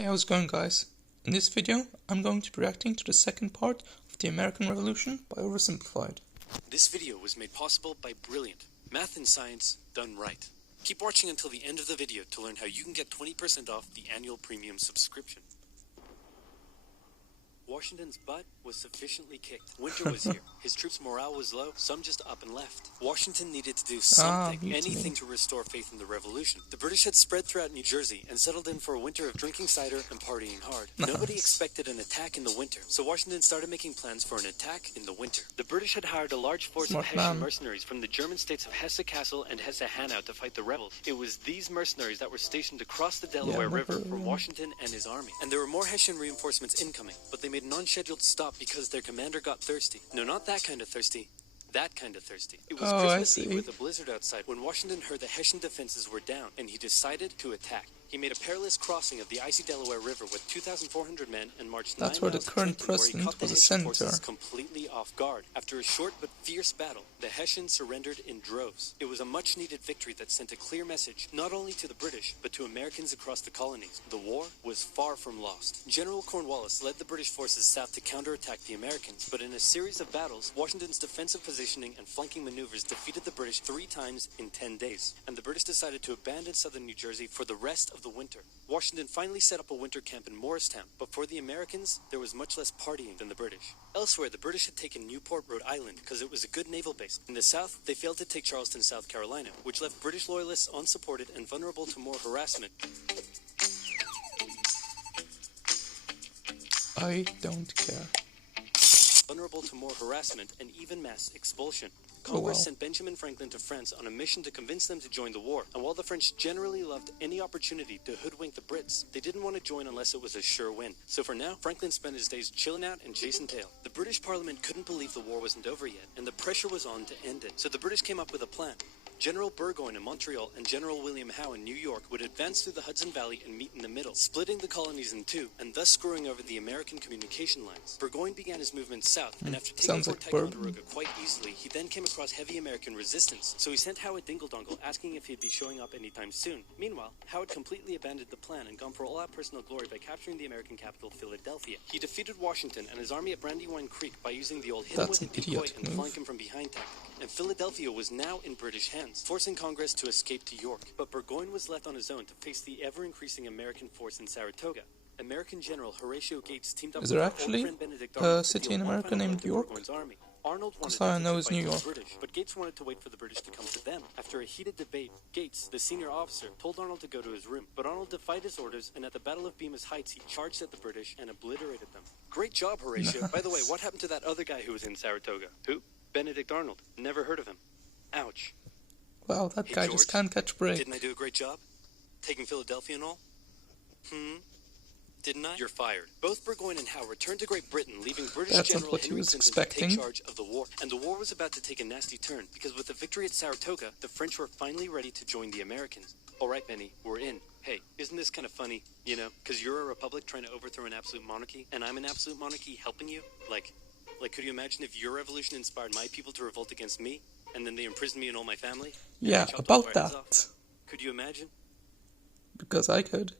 Hey, how's it going, guys? In this video, I'm going to be reacting to the second part of the American Revolution by Oversimplified. This video was made possible by Brilliant, math and science done right. Keep watching until the end of the video to learn how you can get 20% off the annual premium subscription. Washington's butt was sufficiently kicked. Winter was here. His troops' morale was low. Some just up and left. Washington needed to do something, anything to restore faith in the revolution. The British had spread throughout New Jersey and settled in for a winter of drinking cider and partying hard. Nobody expected an attack in the winter, so Washington started making plans for an attack in the winter. The British had hired a large force of Hessian mercenaries from the German states of Hesse-Kassel and Hesse-Hanau to fight the rebels. It was these mercenaries that were stationed across the Delaware River from Washington and his army. And there were more Hessian reinforcements incoming, but they made an unscheduled stop because their commander got thirsty. No, not that kind of thirsty. That kind of thirsty. It was Christmas Eve with a blizzard outside when Washington heard the Hessian defenses were down, and he decided to attack. He made a perilous crossing of the icy Delaware River with 2,400 men and marched 9 miles where the current to Trenton, president where he caught was the a Hessian senator. forces completely off guard. After a short but fierce battle, the Hessians surrendered in droves. It was a much-needed victory that sent a clear message, not only to the British, but to Americans across the colonies. The war was far from lost. General Cornwallis led the British forces south to counterattack the Americans, but in a series of battles, Washington's defensive positioning and flanking maneuvers defeated the British 3 times in 10 days, and the British decided to abandon southern New Jersey for the rest of the winter. Washington finally set up a winter camp in Morristown, but for the Americans, there was much less partying than the British. Elsewhere, the British had taken Newport, Rhode Island, because it was a good naval base. In the south, they failed to take Charleston, South Carolina, which left British loyalists unsupported and vulnerable to more harassment. I don't care. Vulnerable to more harassment and even mass expulsion. Congress sent Benjamin Franklin to France on a mission to convince them to join the war, and while the French generally loved any opportunity to hoodwink the Brits, they didn't want to join unless it was a sure win. So for now, Franklin spent his days chilling out and chasing tail. The British Parliament couldn't believe the war wasn't over yet, and the pressure was on to end it. So the British came up with a plan. General Burgoyne in Montreal and General William Howe in New York would advance through the Hudson Valley and meet in the middle, splitting the colonies in two, and thus screwing over the American communication lines. Burgoyne began his movement south, and after taking Fort Ticonderoga quite easily, he then came across heavy American resistance. So he sent Howe a dingle-dongle asking if he'd be showing up anytime soon. Meanwhile, Howe had completely abandoned the plan and gone for all-out personal glory by capturing the American capital, Philadelphia. He defeated Washington and his army at Brandywine Creek by using the old hit him with a decoy and flank him from behind tactic. And Philadelphia was now in British hands, forcing Congress to escape to York. But Burgoyne was left on his own to face the ever-increasing American force in Saratoga. American General Horatio Gates teamed up with old friend Benedict Arnold a city in America named York? Army. Arnold wanted I know is New to York. fight the British, but Gates wanted to wait for the British to come to them. After a heated debate, Gates, the senior officer, told Arnold to go to his room. But Arnold defied his orders, and at the Battle of Bemis Heights, he charged at the British and obliterated them. Great job, Horatio. By the way, what happened to that other guy who was in Saratoga? Who? Benedict Arnold. Never heard of him. Ouch. Wow, that guy George, just can't catch a break. Didn't I do a great job? Taking Philadelphia and all? Didn't I? You're fired. Both Burgoyne and Howe returned to Great Britain, leaving British General Henry Clinton to take charge of the war. And the war was about to take a nasty turn, because with the victory at Saratoga, the French were finally ready to join the Americans. All right, Benny, we're in. Hey, isn't this kind of funny? You know, because you're a republic trying to overthrow an absolute monarchy, and I'm an absolute monarchy helping you? Like, could you imagine if your revolution inspired my people to revolt against me, and then they imprisoned me and all my family? Yeah, about that. Could you imagine? Because I could.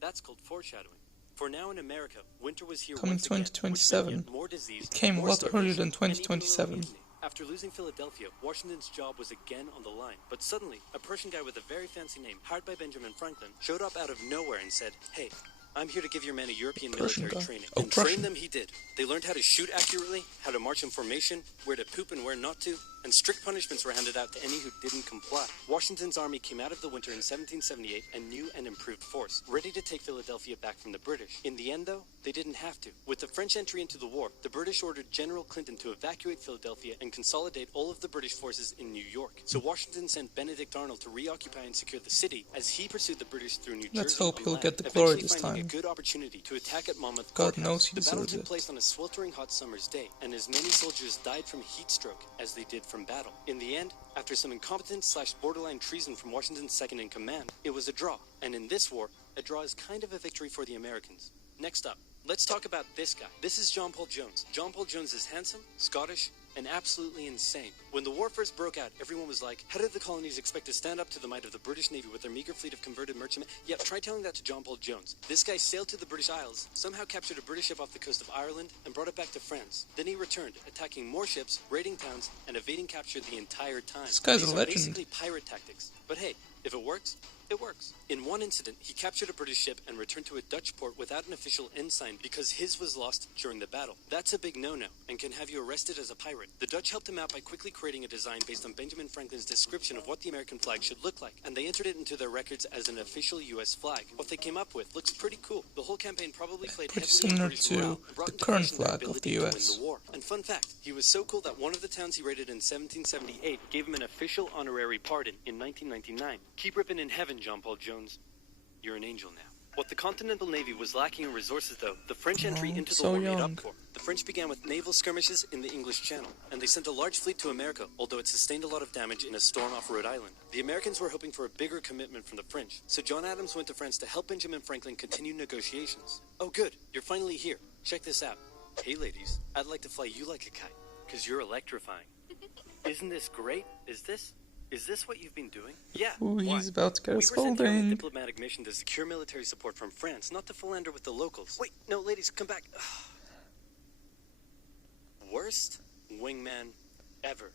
That's called foreshadowing. For now in America, winter was here Coming 2027. It came a lot earlier than 2027. After losing Philadelphia, Washington's job was again on the line. But suddenly, a Prussian guy with a very fancy name, hired by Benjamin Franklin, showed up out of nowhere and said, "Hey, I'm here to give your men a European military training." And train them he did. They learned how to shoot accurately, how to march in formation, where to poop and where not to, and strict punishments were handed out to any who didn't comply. Washington's army came out of the winter in 1778 a new and improved force, ready to take Philadelphia back from the British. In the end, though, they didn't have to. With the French entry into the war, the British ordered General Clinton to evacuate Philadelphia and consolidate all of the British forces in New York. So Washington sent Benedict Arnold to reoccupy and secure the city as he pursued the British through New Jersey. Let's hope he'll land, get the glory this finding time. a good opportunity to attack at Monmouth God Courthouse. knows he The battle deserves took it. place on a sweltering hot summer's day, and as many soldiers died from heat stroke as they did from battle. In the end, after some incompetence/borderline treason from Washington's second in command, it was a draw. And in this war, a draw is kind of a victory for the Americans. Next up, let's talk about this guy. This is John Paul Jones. John Paul Jones is handsome, Scottish, and absolutely insane. When the war first broke out, everyone was like, how did the colonies expect to stand up to the might of the British Navy with their meager fleet of converted merchantmen? Yep, try telling that to John Paul Jones. This guy sailed to the British Isles, somehow captured a British ship off the coast of Ireland, and brought it back to France. Then he returned, attacking more ships, raiding towns, and evading capture the entire time. This guy's These a are legend. basically pirate tactics. But hey, if it works, it works. In one incident, he captured a British ship and returned to a Dutch port without an official ensign because his was lost during the battle. That's a big no-no and can have you arrested as a pirate. The Dutch helped him out by quickly creating a design based on Benjamin Franklin's description of what the American flag should look like, and they entered it into their records as an official U.S. flag. What they came up with looks pretty cool. The whole campaign probably played Pretty heavily on similar British to morale and brought the into current question their flag of ability the to win US. the war. And fun fact, he was so cool that one of the towns he raided in 1778 gave him an official honorary pardon in 1999. Keep ripping in heaven, John Paul Jones. You're an angel now. What the Continental Navy was lacking in resources, though, the French entry into the so war made young. up for. The French began with naval skirmishes in the English Channel, and they sent a large fleet to America, although it sustained a lot of damage in a storm off Rhode Island. The Americans were hoping for a bigger commitment from the French, so John Adams went to France to help Benjamin Franklin continue negotiations. Oh good, you're finally here. Check this out. Hey ladies, I'd like to fly you like a kite, because you're electrifying. Isn't this great? Is this what you've been doing? Yeah. Ooh, he's Why? about to get a We were sent here on a scolding. diplomatic mission to secure military support from France, not to philander with the locals. Wait, no, ladies, come back. Worst wingman ever.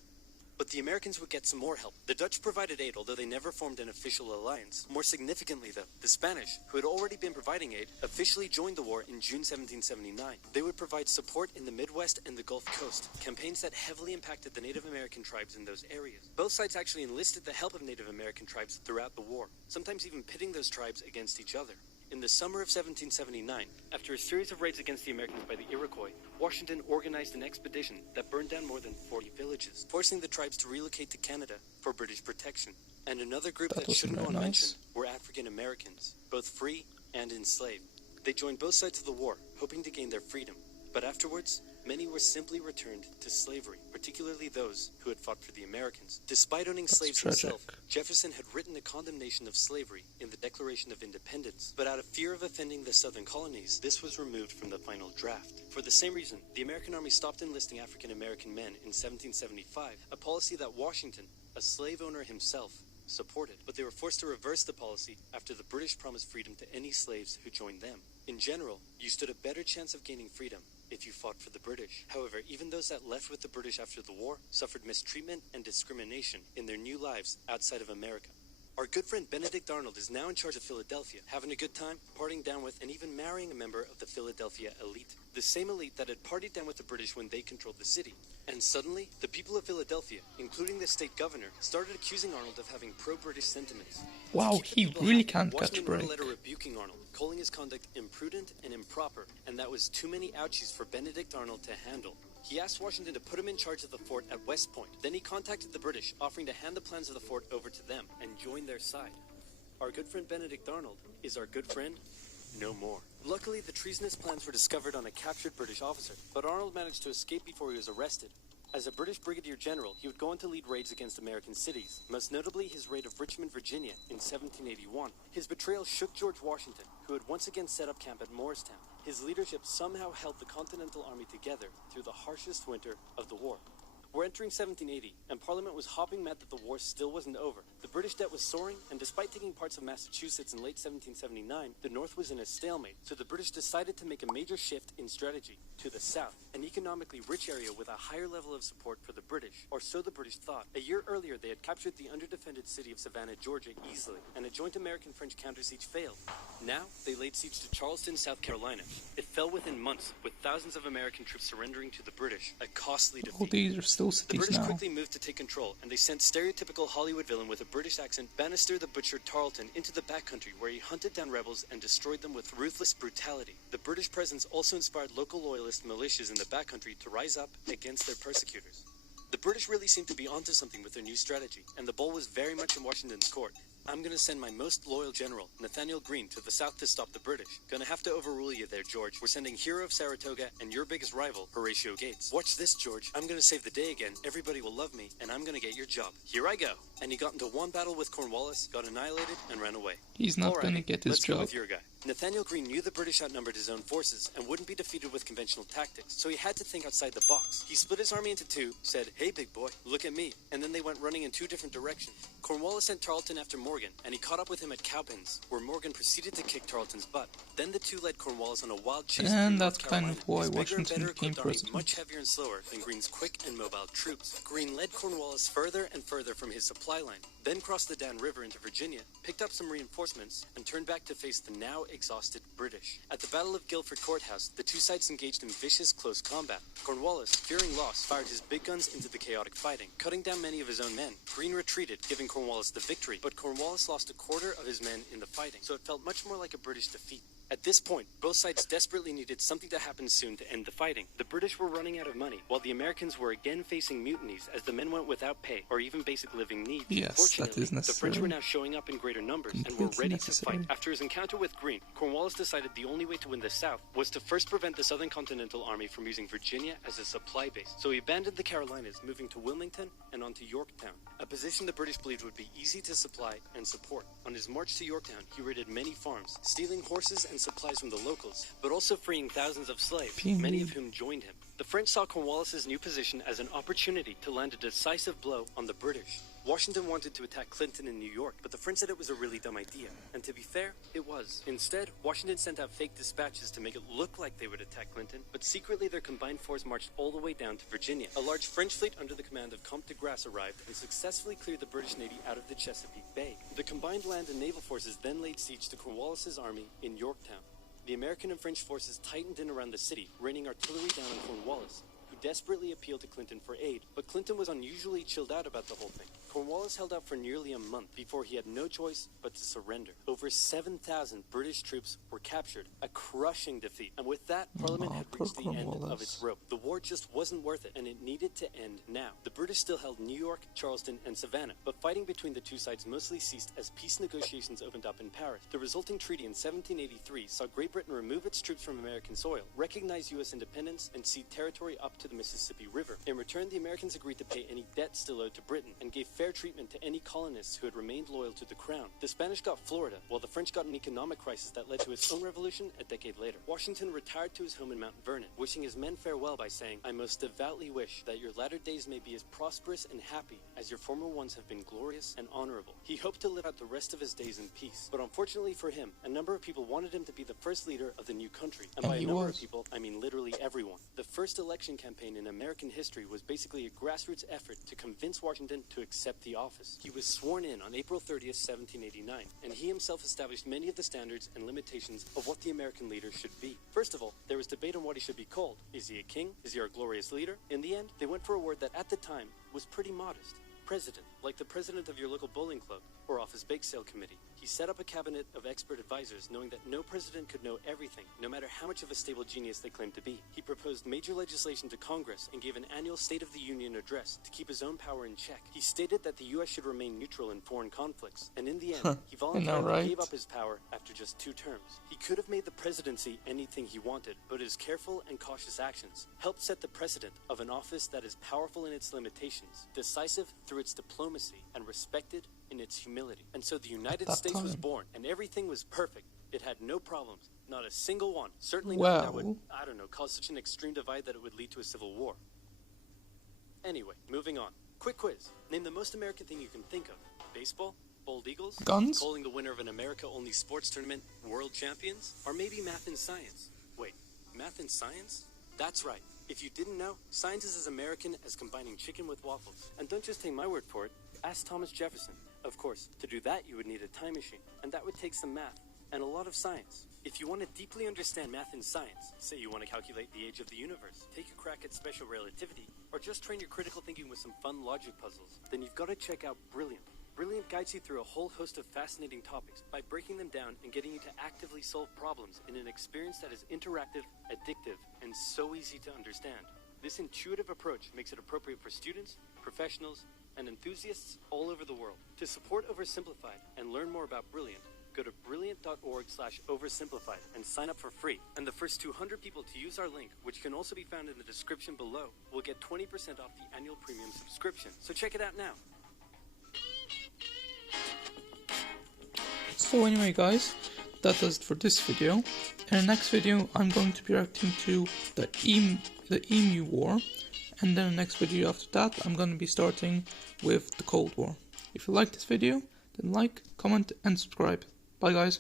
But the Americans would get some more help. The Dutch provided aid, although they never formed an official alliance. More significantly, though, the Spanish, who had already been providing aid, officially joined the war in June 1779. They would provide support in the Midwest and the Gulf Coast, campaigns that heavily impacted the Native American tribes in those areas. Both sides actually enlisted the help of Native American tribes throughout the war, sometimes even pitting those tribes against each other. In the summer of 1779, after a series of raids against the Americans by the Iroquois, Washington organized an expedition that burned down more than 40 villages, forcing the tribes to relocate to Canada for British protection. And another group that was shouldn't go very unmentioned nice. were African Americans, both free and enslaved. They joined both sides of the war, hoping to gain their freedom. But afterwards, many were simply returned to slavery, particularly those who had fought for the Americans. Despite owning slaves tragic. himself, Jefferson had written a condemnation of slavery in the Declaration of Independence. But out of fear of offending the southern colonies, this was removed from the final draft. For the same reason, the American Army stopped enlisting African American men in 1775, a policy that Washington, a slave owner himself, supported. But they were forced to reverse the policy after the British promised freedom to any slaves who joined them. In general, you stood a better chance of gaining freedom if you fought for the British. However, even those that left with the British after the war suffered mistreatment and discrimination in their new lives outside of America. Our good friend Benedict Arnold is now in charge of Philadelphia, having a good time, partying down with, and even marrying a member of the Philadelphia elite. The same elite that had partied down with the British when they controlled the city. And suddenly, the people of Philadelphia, including the state governor, started accusing Arnold of having pro-British sentiments. Wow, To keep the he people really happy, can't catch a Washington wrote break. a letter rebuking Arnold, calling his conduct imprudent and improper, and that was too many ouchies for Benedict Arnold to handle. He asked Washington to put him in charge of the fort at West Point. Then he contacted the British, offering to hand the plans of the fort over to them and join their side. Our good friend Benedict Arnold is our good friend no more. Luckily, the treasonous plans were discovered on a captured British officer, but Arnold managed to escape before he was arrested. As a British brigadier general, he would go on to lead raids against American cities, most notably his raid of Richmond, Virginia in 1781. His betrayal shook George Washington, who had once again set up camp at Morristown. His leadership somehow held the Continental Army together through the harshest winter of the war. We're entering 1780, and Parliament was hopping mad that the war still wasn't over. The British debt was soaring, and despite taking parts of Massachusetts in late 1779, the North was in a stalemate, so the British decided to make a major shift in strategy to the South, an economically rich area with a higher level of support for the British, or so the British thought. A year earlier, they had captured the underdefended city of Savannah, Georgia easily, and a joint American-French counter-siege failed. Now, they laid siege to Charleston, South Carolina. It fell within months, with thousands of American troops surrendering to the British, a costly All defeat. these are still The cities British now. quickly moved to take control, and they sent stereotypical Hollywood villain with a British accent, Bannister the Butcher Tarleton, into the backcountry, where he hunted down rebels and destroyed them with ruthless brutality. The British presence also inspired local loyalist militias in the backcountry to rise up against their persecutors. The British really seemed to be onto something with their new strategy, and the ball was very much in Washington's court. I'm gonna send my most loyal general, Nathaniel Greene, to the south to stop the British. Gonna have to overrule you there, George. We're sending hero of Saratoga and your biggest rival, Horatio Gates. Watch this, George. I'm gonna save the day again. Everybody will love me, and I'm gonna get your job. Here I go. And he got into one battle with Cornwallis, got annihilated, and ran away. He's not Alrighty, gonna get his let's job. go with your guy. Nathaniel Greene knew the British outnumbered his own forces and wouldn't be defeated with conventional tactics, so he had to think outside the box. He split his army into two, said, "Hey, big boy, look at me," and then they went running in two different directions. Cornwallis sent Tarleton after Morgan, and he caught up with him at Cowpens, where Morgan proceeded to kick Tarleton's butt. Then the two led Cornwallis on a wild chase And through that's North kind Carolina. of why His bigger and Washington better became equipped army president. much heavier and slower than Greene's quick and mobile troops. Greene led Cornwallis further and further from his supply line, then crossed the Dan River into Virginia, picked up some reinforcements, and turned back to face the now exhausted British. At the Battle of Guilford Courthouse, the two sides engaged in vicious close combat. Cornwallis, fearing loss, fired his big guns into the chaotic fighting, cutting down many of his own men. Greene retreated, giving Cornwallis the victory, but Cornwallis lost a quarter of his men in the fighting, so it felt much more like a British defeat. At this point, both sides desperately needed something to happen soon to end the fighting. The British were running out of money, while the Americans were again facing mutinies as the men went without pay or even basic living needs. Yes, Fortunately, that is the necessary. French were now showing up in greater numbers and were Completely ready necessary. to fight. After his encounter with Greene, Cornwallis decided the only way to win the South was to first prevent the Southern Continental Army from using Virginia as a supply base. So he abandoned the Carolinas, moving to Wilmington and on to Yorktown, a position the British believed would be easy to supply and support. On his march to Yorktown, he raided many farms, stealing horses and supplies from the locals, but also freeing thousands of slaves, many of whom joined him. The French saw Cornwallis's new position as an opportunity to land a decisive blow on the British. Washington wanted to attack Clinton in New York, but the French said it was a really dumb idea. And to be fair, it was. Instead, Washington sent out fake dispatches to make it look like they would attack Clinton, but secretly their combined force marched all the way down to Virginia. A large French fleet under the command of Comte de Grasse arrived and successfully cleared the British Navy out of the Chesapeake Bay. The combined land and naval forces then laid siege to Cornwallis's army in Yorktown. The American and French forces tightened in around the city, raining artillery down on Cornwallis, who desperately appealed to Clinton for aid, but Clinton was unusually chilled out about the whole thing. Cornwallis held out for nearly a month before he had no choice but to surrender. Over 7,000 British troops were captured, a crushing defeat. And with that, Parliament had reached the end of its rope. The war just wasn't worth it, and it needed to end now. The British still held New York, Charleston, and Savannah, but fighting between the two sides mostly ceased as peace negotiations opened up in Paris. The resulting treaty in 1783 saw Great Britain remove its troops from American soil, recognize U.S. independence, and cede territory up to the Mississippi River. In return, the Americans agreed to pay any debt still owed to Britain and gave fair treatment to any colonists who had remained loyal to the crown. The Spanish got Florida, while the French got an economic crisis that led to its own revolution a decade later. Washington retired to his home in Mount Vernon, wishing his men farewell by saying, "I most devoutly wish that your latter days may be as prosperous and happy as your former ones have been glorious and honorable." He hoped to live out the rest of his days in peace, but unfortunately for him, a number of people wanted him to be the first leader of the new country. And by a number of people, I mean literally everyone. The first election campaign in American history was basically a grassroots effort to convince Washington to accept the office. He was sworn in on April 30th, 1789, and he himself established many of the standards and limitations of what the American leader should be. First of all, there was debate on what he should be called. Is he a king? Is he our glorious leader? In the end, they went for a word that at the time was pretty modest. President, like the president of your local bowling club or office bake sale committee. He set up a cabinet of expert advisors, knowing that no president could know everything, no matter how much of a stable genius they claimed to be. He proposed major legislation to Congress and gave an annual State of the Union address to keep his own power in check. He stated that the U.S. should remain neutral in foreign conflicts, and in the end, he voluntarily gave up his power after just 2 terms. He could have made the presidency anything he wanted, but his careful and cautious actions helped set the precedent of an office that is powerful in its limitations, decisive through its diplomacy, and respected in its humility. And so the United States was born, and everything was perfect. It had no problems, not a single one. Certainly not that would, cause such an extreme divide that it would lead to a civil war. Anyway, moving on. Quick quiz. Name the most American thing you can think of. Baseball? Bald Eagles? Guns? Calling the winner of an America-only sports tournament world champions? Or maybe math and science? Wait, math and science? That's right. If you didn't know, science is as American as combining chicken with waffles. And don't just take my word for it. Ask Thomas Jefferson. Of course, to do that you would need a time machine, and that would take some math and a lot of science. If you want to deeply understand math and science, say you want to calculate the age of the universe, take a crack at special relativity, or just train your critical thinking with some fun logic puzzles, then you've got to check out Brilliant. Brilliant guides you through a whole host of fascinating topics by breaking them down and getting you to actively solve problems in an experience that is interactive, addictive, and so easy to understand. This intuitive approach makes it appropriate for students, professionals, and enthusiasts all over the world. To support Oversimplified and learn more about Brilliant, go to brilliant.org/oversimplified and sign up for free. And the first 200 people to use our link, which can also be found in the description below, will get 20% off the annual premium subscription. So check it out now. So anyway guys, that does it for this video. In the next video I'm going to be reacting to the Emu War, and then the next video after that I'm going to be starting with the Cold War. If you like this video, then like, comment and subscribe. Bye guys.